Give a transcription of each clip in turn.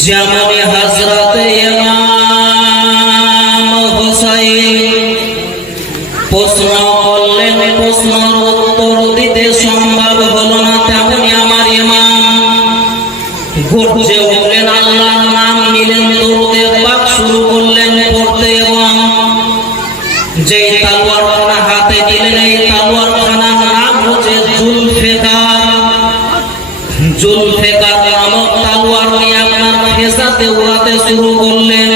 যেমন হযরত ইমাম হুসাইন প্রশ্ন করলেন, প্রশ্নের উত্তর দিতে সম্ভব হলো না, তেমনি আমার ইমাম গর্জে উঠলেন, আল্লাহর নাম নিলেন, দরুদে পাক শুরু করলেন পড়তে এবং যে তলোয়ারখানা হাতে নিলেন এই তলোয়ারখানার নাম হচ্ছে জুলফিকার নামক তলোয়ার নিয়ে আপনার ফেসাতে উড়াতে শুরু করলেন।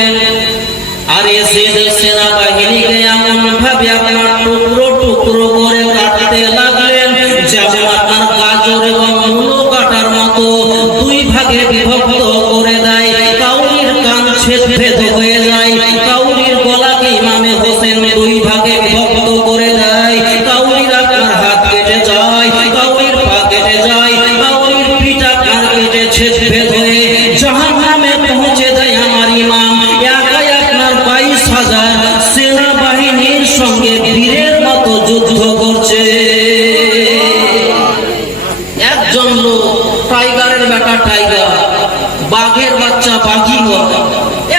আর এসে সেনাবাহিনীকে এমন ভাবে আপনার টুকরো টুকরো করে কাটতে লাগলেন যেমন আপনার গাজর এবং মূলো কাটার মতো দুই ভাগে বিভক্ত করে দেয়। কাউরির কান ছেদ হয়ে যায়, কাউরির গলাকে ইমামে হোসেন দুই ভাগে বিভক্ত করে দেয়, কাউরির আপনার হাত কেটে যায়, কাউরির পা কেটে যায়, কাউরির পিঠ আপনার কেটে ছেদ হয়ে জাহান্নামে পৌঁছে দেয়। আমার ইমাম একাই আপনার 22,000 সেনাবাহিনীর সঙ্গে বীরের মতো যুদ্ধ করছে। একজন লোক টাইগারের বেটা টাইগার, বাঘের বাচ্চা বাঘি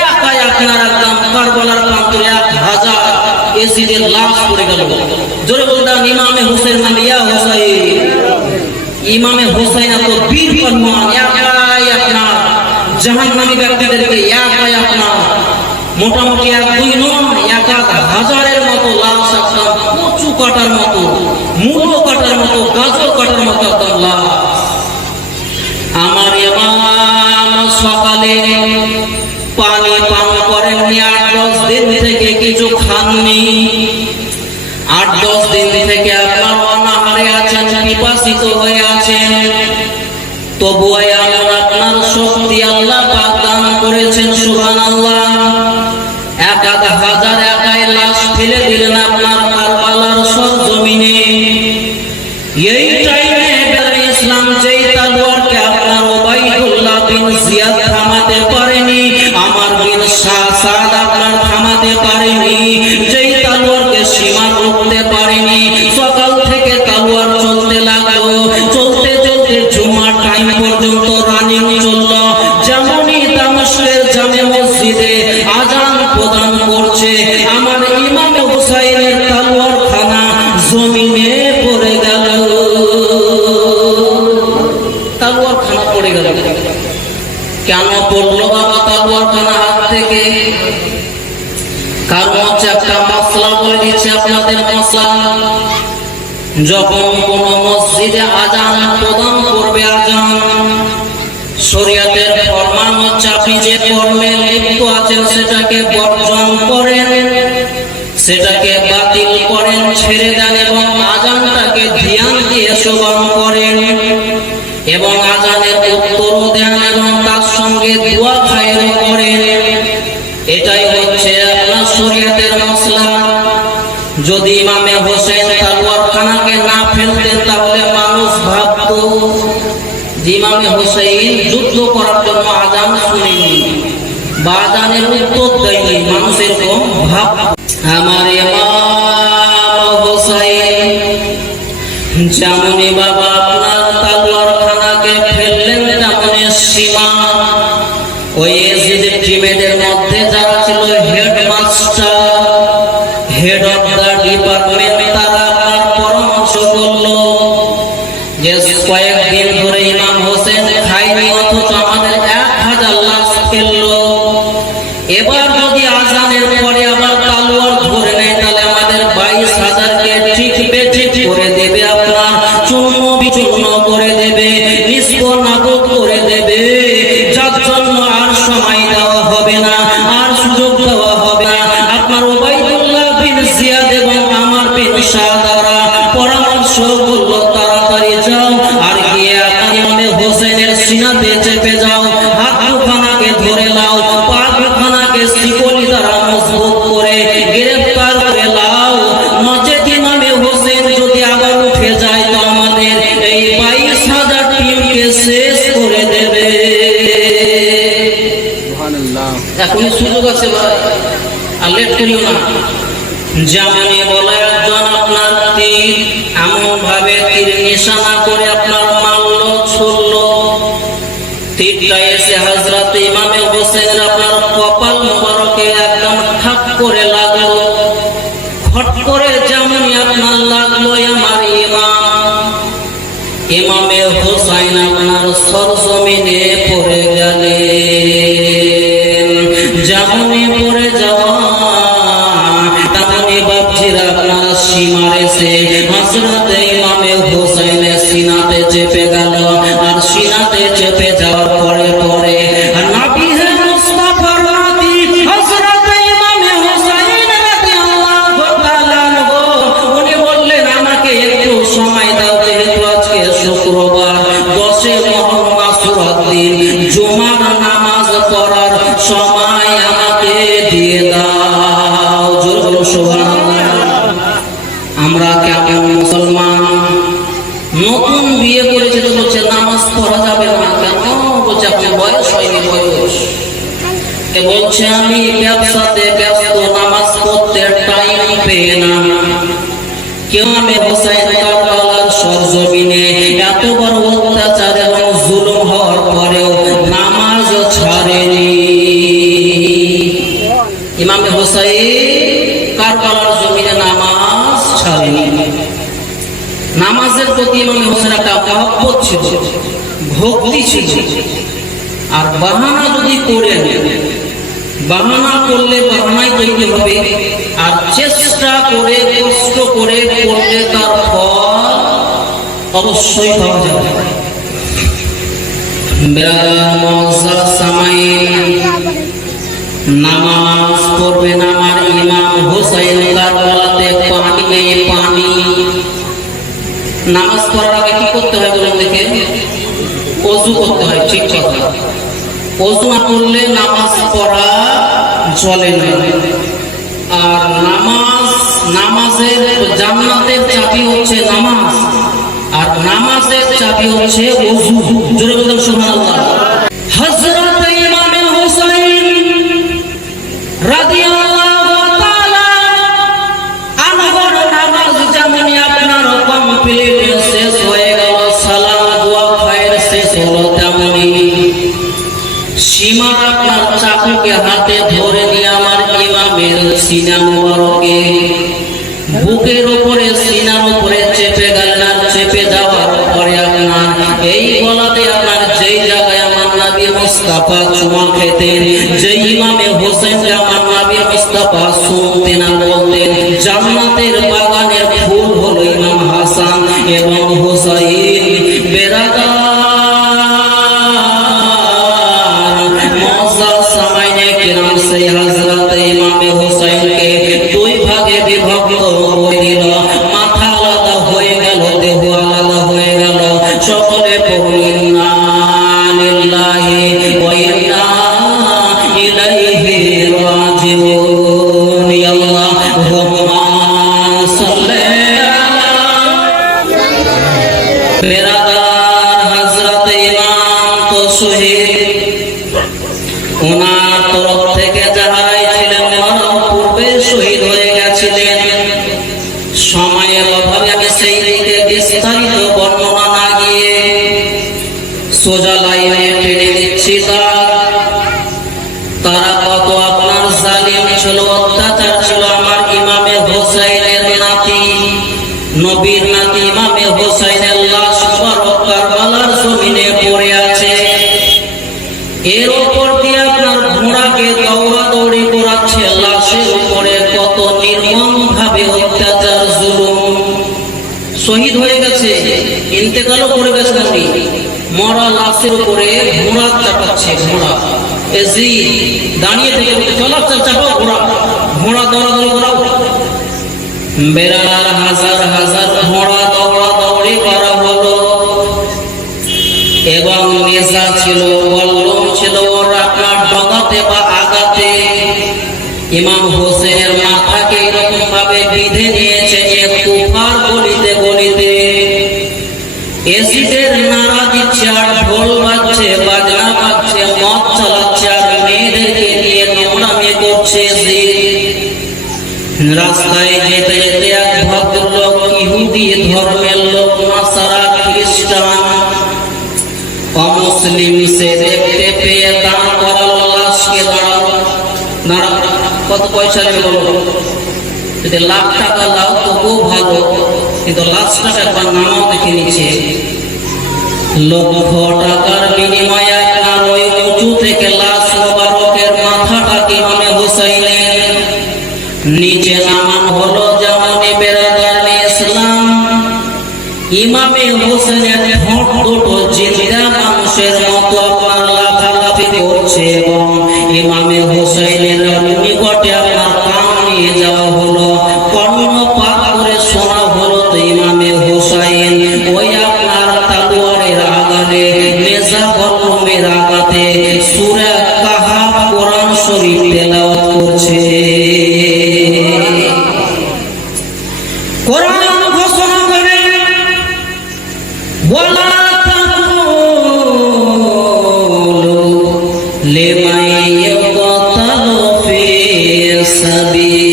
একাই আপনার একদম কারবালার প্রান্তরে 1000 এসিদের লাশ পড়ে গেল। জোরে বলতাম ইমামে হোসেন নামে ইয়া হোসাইন, ইমামে হোসেন এত বীর পরমান, একাই আপনার জাহান্নামী ব্যক্তিদেরকে একাই আপনার মোটামুটি 1-2 নয় 1000-এর মতো লাশ আপনার কচু কাটার মতো, মূলো কাটার মতো, গাজর কাটার মতো আপনার লাশ। আমার ইমাম সকালে পানি পান করেননি, 8-10 দিন থেকে কিছু খাননি, 8-10 দিন থেকে আপনার অনাহারে আছেন, পিপাসিত হয়ে আছেন। তবুও এমন আপনার শক্তি আল্লাহ পাক দান করেছেন, সুবহানাল্লাহ। 1000 একাই লাশ ফেলে দিলেন আপনার কারবালার সরজমিনে। এই টাইমে ইসলাম যেই তলোয়ারকে আপনার ওবাইদুল্লাহ বিন জিয়াদ থামাতে পারেনি, আমার বিন সাদ আপনার থামাতে পারেনি, যেই তলোয়ারকে সীমা রুখতে পারেনি, সকাল থেকে তলোয়ার চলতে লাগলো, চলতে চলতে জুমার টাইম পর্যন্ত রানিং চলল। যেমনই দামেস্কের জামে মসজিদে আজান প্রদান করছে, আমার ইমাম হুসাইনের তলোয়ারখানা জমিনে পড়ে গেল, তলোয়ারখানা পড়ে গেল। কেন পড়লো বাবা তলোয়ারখানা হাত থেকে? কারণ হচ্ছে একটা মশলা বলে দিচ্ছে আপনাদের, মশলা যখন কোন মসজিদে আজান প্রদান করবে, আজান শরীয়তের ফরমান হচ্ছে আপনি যে কর্মে লিপ্ত আছেন সেটাকে বর্জন করেন, সেটাকে বাতিল করেন, ছেড়ে দেন এবং আজানটাকে ধ্যান দিয়ে শ্রবণ করেন এবং আজানের উত্তর দেন এবং তার সঙ্গে দোয়া খায়ের করেন। এটাই হচ্ছে আপনার শরীয়তের মশলা। যদি ইমামে হোসেন তলোয়ারখানাকে না ফেলতেন তাহলে মানুষ ভাবতো যে ইমামে হোসেন যুদ্ধ করার জন্য আজান শুনেনি বা আজানের উত্তর দেয়নি, মানুষ এরকম ভাব। আমার ইমাম হোসেন যেমনই বাবা আপনার তলোয়ারখানাকে ফেললেন, তেমনি সীমা ওই এজিদের টিমেদের মধ্যে যারা ছিল headmaster, head of the department, তারা আপনার পরামর্শ করলো যে কয়েকদিন ধরে ইমাম হোসেন খায়নি অথচ আমাদের 1000 লাশ ফেললো, এবার যদি আজানের পরে আবার তলোয়ার ধরে নেয় তাহলে আমাদের 22,000কে ঠিক বেঠিক করে দেবে, আপনার চূর্ণ বিচূর্ণ করে দেবে, নিষ্পনাবদ করে দেবে, যার জন্য আর সময় দেওয়া হবে না, আর সুযোগ দেওয়া হবে না। আপনার ওবাইদুল্লাহ বিন জিয়াদ এবং আমার বিন সাদারা পরামর্শ করলো তাড়াতাড়ি যাও আর গিয়ে ইমামে হোসেনের সিনাতে চেপে যাও, হাত দুখানাকে ধরে নাও, পা দুখানাকে শিকলি দ্বারা মজবুত করে গ্রেফতার করে নাও, নচেত ইমামে হোসেন যদি আবার উঠে যায় তো আমাদের এই 22,000 টিমকে শেষ করে দেবে। এখনই সুযোগ আছে ভাই, আর লেট করিও না। যেমনই বলে একজন আপনার তীর, এমন ভাবে তীর নিশানা করে আপনার মারল ছুড়ল। তীরটা এসে হযরত ইমামে হোসেনের আপনার কপাল মোবারকে একদম ঠাপ করে লাগলো। খট করে যেমনই আপনার লাগলো, আমার ইমামে হোসেন আপনার সরজমিনে পড়ে গেলেন। যেমনই পড়ে যাওয়া তেমনই বাপজিরা আপনার সীমা এসে হযরত ইমামে হোসেনের সিনাতে চেপে গেল। আর সিনাতে চেপে যাওয়ার পরে পরে নবী মুস্তাফার নাতি হযরত ইমামে হোসেন রাদিয়াল্লাহু তাআলা আনহু উনি বললেন, আমাকে একটু সময় দাও, যেহেতু আজকে শুক্রবার 10 মুহররম আসুরার দিন, জুমার নামাজ পড়ার সময় আমাকে দিয়ে দাও। জোরে সুবহানাল্লাহ। আমরা কেমন মুসলমান, নতুন বিয়ে করেছে তো বলছে নামাজ পড়া যাবে না, কেন বলছে আপনার বয়স হয়নি। বয়স এ বলছে আমি ব্যবসাতে ব্যস্ত, নামাজ পড়তে টাইম পেয়ে না। কেউ আমি হোসেন কারবালার সরজমিনে এত বড় অত্যাচার এবং জুলুম হওয়ার পরেও নামাজ ছাড়েনি। ইমামে হোসেন কারবালার জমিনে নামাজ ছাড়েনি। নামাজের প্রতি ইমামে হোসেন একটা মহব্বত ছিল, ভক্তি ছিল। আর বাহানা যদি করেন, বাহানা করলে বাহানাই তৈরি হবে। আর চেষ্টা করে কষ্ট করে করলে তার ফল অবশ্যই পাওয়া যাবে। নামাজ পড়বেন আমার ইমাম হোসেন কারবালাতে পানি নেই, পানি। নামাজ পড়ার আগে কি করতে হয় বলুন দেখে? ওযু করতে হয়, ঠিক কথা। ওযু না করলে নামাজ পড়া চলে না। আর নামাজের জান্নাতের চাবি হচ্ছে নামাজ, আর নামাজের চাবি হচ্ছে ওযু। জোরে বলুন সুবহানাল্লাহ। হযরত ইমামে হোসেন রাদিয়াল্লাহু তাআলা আনহুর নামাজ যেমনই আপনার কমপ্লিট শেষ হয়ে গেল, সালাম দোয়া খায়ের শেষ হলো, তেমনই সীমা আপনার চাকুকে হাতে ধরে নিয়ে আমার ইমামের সিনা মুবারকে বুকের উপরে সিনার উপরে চেপে গেলেন। আর চেপে যাওয়ার পরে আপনার এই গলাতে আপনার যেই জায়গায় আমার নবী মুস্তাফা চুমা খেতেন, যেই ইমামে হোসেন আমার নবী মুস্তাফা শুনতেন আর বলতেন, জান্নাতের বাগানের ফুল হলো ইমাম হাসান এবং হুসাইন। বেরাদার সেই হযরত ইমামে হোসেনকে দুই ভাগে বিভক্ত করে দিল। মাথা আলাদা হয়ে গেল, দেহ আলাদা হয়ে গেল। সকলে পড়লেন ইন্না লিল্লাহি ওয়া ইন্না ইলাইহি রাজিউন। আল্লাহুম্মা সাল্লি আলা বেরাদার হযরত ইমাম তো শহীদ, ওনার তরফ থেকে যাহারাই ছিলেন মরণ পূর্বে শহীদ হয়ে গেছিলেন। সময়ের অভাবে আমি সেই দিকে বিস্তারিত বর্ণনা না গিয়ে সোজা লাইনে টেনে দিচ্ছি। তারা কত আপনার জালিম ছিল, অত্যাচার ছিল। আমার ইমামে হোসেনের নাতি, নবীর নাতি ইমামে হোসেনের লাশ কারবালার জমিনে পড়ে আছে। এর উপর দিয়ে আপনার ঘোড়াকে দৌড়াদৌড়ি করাচ্ছে, লাশের উপরে কত নির্মম ভাবে অত্যাচার জুলুম। শহীদ হয়ে গেছে, ইন্তেকালও করে গেছেন উনি। মরা লাশের উপরে ঘোড়া চাপাচ্ছে। ঘোড়া এজি দাঁড়িয়ে থেকে চলাচল চাপাও, ঘোড়া ঘোড়া দৌড়াদৌড়ি করাও। বেড়ার হাজার হাজার ঘোড়া দৌড়াদৌড়ি করা হলো। এবং নেশা ছিল, বল্লম ছিল ওর আপনার ডগাতে বা আগাতে। ইমাম হোসেনের মাথাকে এরকম ভাবে বিঁধে নিয়েছে যে কুফার গলিতে গলিতে এসিডের নাড়া দিচ্ছে, আর ঢোল বাজছে, বাজনা বাজছে, মদ চালাচ্ছে, আর মেয়েদেরকে নিয়ে নোংরামি করছে। রাস্তায় যেতে যেতে এক ভদ্রলোক কি অমুসলিম সে দেখতে পেয়ে দান করালো লাশকে। দাঁড়াও দাঁড়াও, কত পয়সা নেবে বলো? যদি লাখ টাকা লাও তবুও ভালো, কিন্তু লাশটাকে একবার নামাও দেখে নিচ্ছে। লক্ষ টাকার বিনিময়ে আপনার ওই উঁচু থেকে লাশ মোবারকের মাথাটাকে ইমামে হুসাইনের নিচে নামানো হলো। যেমনই বেরাদারে ইসলাম, ইমামে হুসাইনের ঠোঁট দুটো জিন্দা মানুষের মতো আপনার লাফালাফি করছে এবং ইমামে হুসাইনের নিকটে আপনার কান নিয়ে যাওয়া হলো, কর্ণপাত করে শোনা হলো। তো ইমামে হুসাইন ওই আপনার তালোয়ারের আঘাতে, নেজা বল্লমের আঘাতে সূরা কাহাফ কোরআন শরীফ তেলাওয়াত করছে। কোরআন ঘোষণা করে ওয়ালা তাকুলু লিমান ইয়াকতালু ফি সাবিলিল্লাহি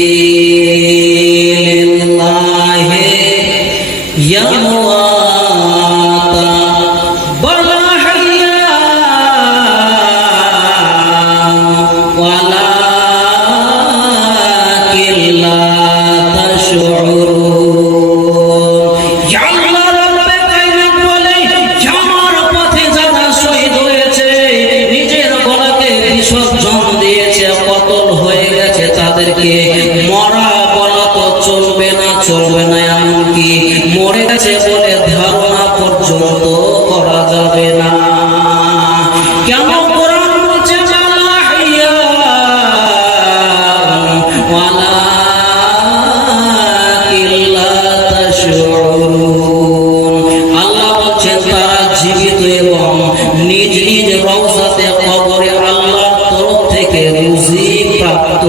ইয়ামওয়াতা বাল আহইয়া ওয়ালাকিন লা তাশউরুন। তাদেরকে মরা বলা তো চলবে না, চলবে না, এমনকি মরে গেছে বলে ধারণা পর্যন্ত করা যাবে না। কেন কোরআন বলছে আল্লাহ বলছেন তারা জীবিত এবং নিজ নিজ রওজাতে কবরে আল্লাহর তরফ থেকে রুজি প্রাপ্ত।